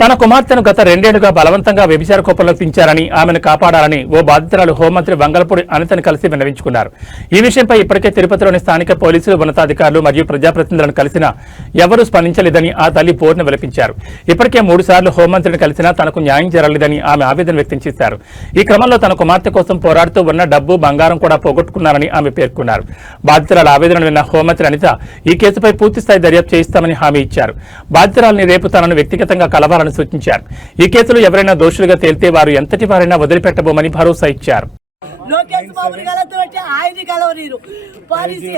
తన కుమార్తెను గత 2 ఏళ్లుగా బలవంతంగా వ్యభిచార కూపంలోకి దించారని ఆమెను కాపాడాలని ఓ బాధితురాలు హోంమంత్రి వంగలపూడి అనితను కలిసి విన్నవించుకున్నారు. ఈ విషయంపై ఇప్పటికే తిరుపతిలోని స్థానిక పోలీసులు, ఉన్నతాధికారులు మరియు ప్రజాప్రతినిధులను కలిసినా ఎవరూ స్పందించలేదని ఆ తల్లి బోర్డును విలపించారు. ఇప్పటికే 3 సార్లు హోంమంత్రిని కలిసినా తనకు న్యాయం జరగలేదని ఆమె ఆవేదన వ్యక్తం చేశారు. ఈ క్రమంలో తన కుమార్తె కోసం పోరాడుతూ ఉన్న డబ్బు, బంగారం కూడా పోగొట్టుకున్నారని ఆమె పేర్కొన్నారు. బాధితురాల ఆవేదనను విన్న హోంమంత్రి అనిత ఈ కేసుపై పూర్తిస్థాయి దర్యాప్తు చేయిస్తామని హామీ ఇచ్చారు. బాధితురాలిని రేపు తనను వ్యక్తిగతంగా కలవాలని సూచించారు. ఈ కేసులో ఎవరైనా దోషులుగా తేలితే వారు ఎంతటి వారైనా వదిలిపెట్టబోమని భరోసా ఇచ్చారు. లోకేష్ బాబుని కలతో ఆయన కలవనీరు పాలిసి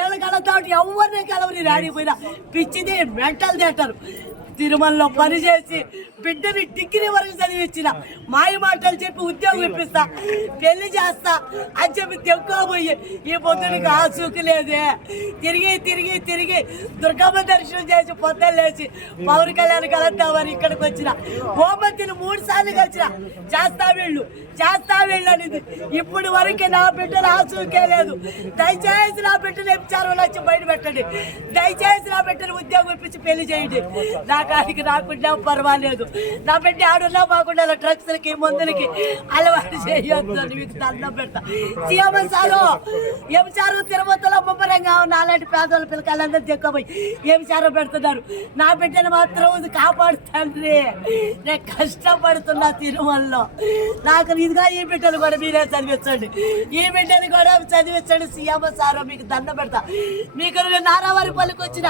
ఏళ్ళ కలతో ఎవరిని కలవనీరు ఆడిపోయినా పిచ్చిది మెంటల్ థియేటర్ తిరుమలలో పనిచేసి బిడ్డని డిగ్రీ వరకు చదివించిన మాయ మాటలు చెప్పి ఉద్యోగం ఇప్పిస్తా, పెళ్లి చేస్తా అని చెప్పి తెక్కుపోయి ఈ పొద్దునికి ఆసూకి లేదే. తిరిగి తిరిగి తిరిగి దుర్గమ్మ దర్శనం చేసి పొద్దున్న లేచి పవన్ కళ్యాణ్ కలుద్దామని ఇక్కడికి వచ్చిన హోంమంత్రిని 3 సార్లు కలిసిన చేస్తా వీళ్ళు అనేది. ఇప్పుడు వరకు నా బిడ్డలు ఆసూకే లేదు. దయచేసి నా బిడ్డలు వ్యభిచారం వచ్చి బయట పెట్టండి. దయచేసి నా బిడ్డను ఉద్యోగం ఇప్పించి పెళ్లి చేయండి. నా కాడికి రాకుండా పర్వాలేదు. నా బిడ్డ ఆడున్నా బాగుండా డ్రగ్స్లకి, మందులకి అలవాటు చేయొద్దు అని మీకు దండం పెడతా. సీఎం సారు వ్యభిచారం తిరుపతిలో ముమ్మరంగా నాలాంటి పేదవాళ్ళ పిల్లకాయలందరూ దిక్కుపోయి వ్యభిచారం పెడుతున్నారు. నా బిడ్డను మాత్రం కాపాడుతండ్రి. నేను కష్టపడుతున్నా తిరుమలలో. నాకు ఇదిగా ఈ బిడ్డను కూడా మీరే చదివించండి. ఈ బిడ్డని కూడా చదివించండి. సీఎం సారు మీకు దండం పెడతా. మీకు నారావారి పల్లికి వచ్చిన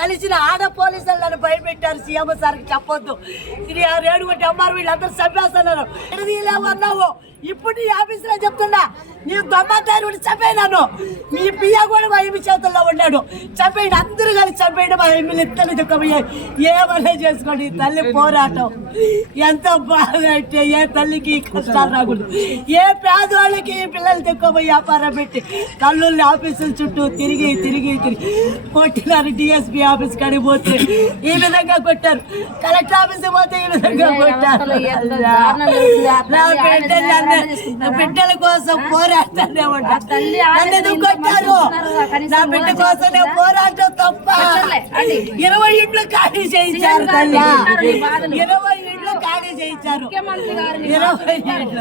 కలిసిన ఆడ పోలీసులు నన్ను భయపెట్టారు. సీఎం సార్కి చెప్పొద్దు. ఇది 7 అమ్మారు వీళ్ళందరూ చంపేస్తున్నారు. అన్నావు ఇప్పుడు నీ ఆఫీసులో చెప్తున్నా, నీ దొమ్మతారు చంపేనాను. మీ పియ్య కూడా మా ఎమ్మి చేతుల్లో ఉన్నాడు. చంపేయండి, అందరూ కలిసి చంపేయండి. మా ఎమ్మెల్యే ఇద్దరు దిక్కుపోయాయి. ఏమన్నా చేసుకోండి. ఈ తల్లి పోరాటం ఎంత బాధ అంటే ఏ తల్లికి కష్టాలు రాకూడదు. ఏ పేదవాళ్ళకి పిల్లలు దిక్కుపోయి వ్యాపారం పెట్టి తల్లుల్ని ఆఫీసుల చుట్టూ తిరిగి తిరిగి తిరిగి కొట్టినారు. డిఎస్పీ ఆఫీస్ కాడికి పోతే ఈ విధంగా కొట్టారు. కలెక్టర్ ఆఫీస్ పోతే ఈ విధంగా కొట్టారు. నా బిడ్డల కోసం పోరాడుతూనే ఉంటారు. నన్ను ఎందుకు కొట్టారు? నా బిడ్డ కోసం నేను పోరాటం తప్ప 20 ఇండ్లు ఖాళీ చేయించారు. 20 ఇండ్లు ఖాళీ చేయించారు. 20 ఇండ్లు.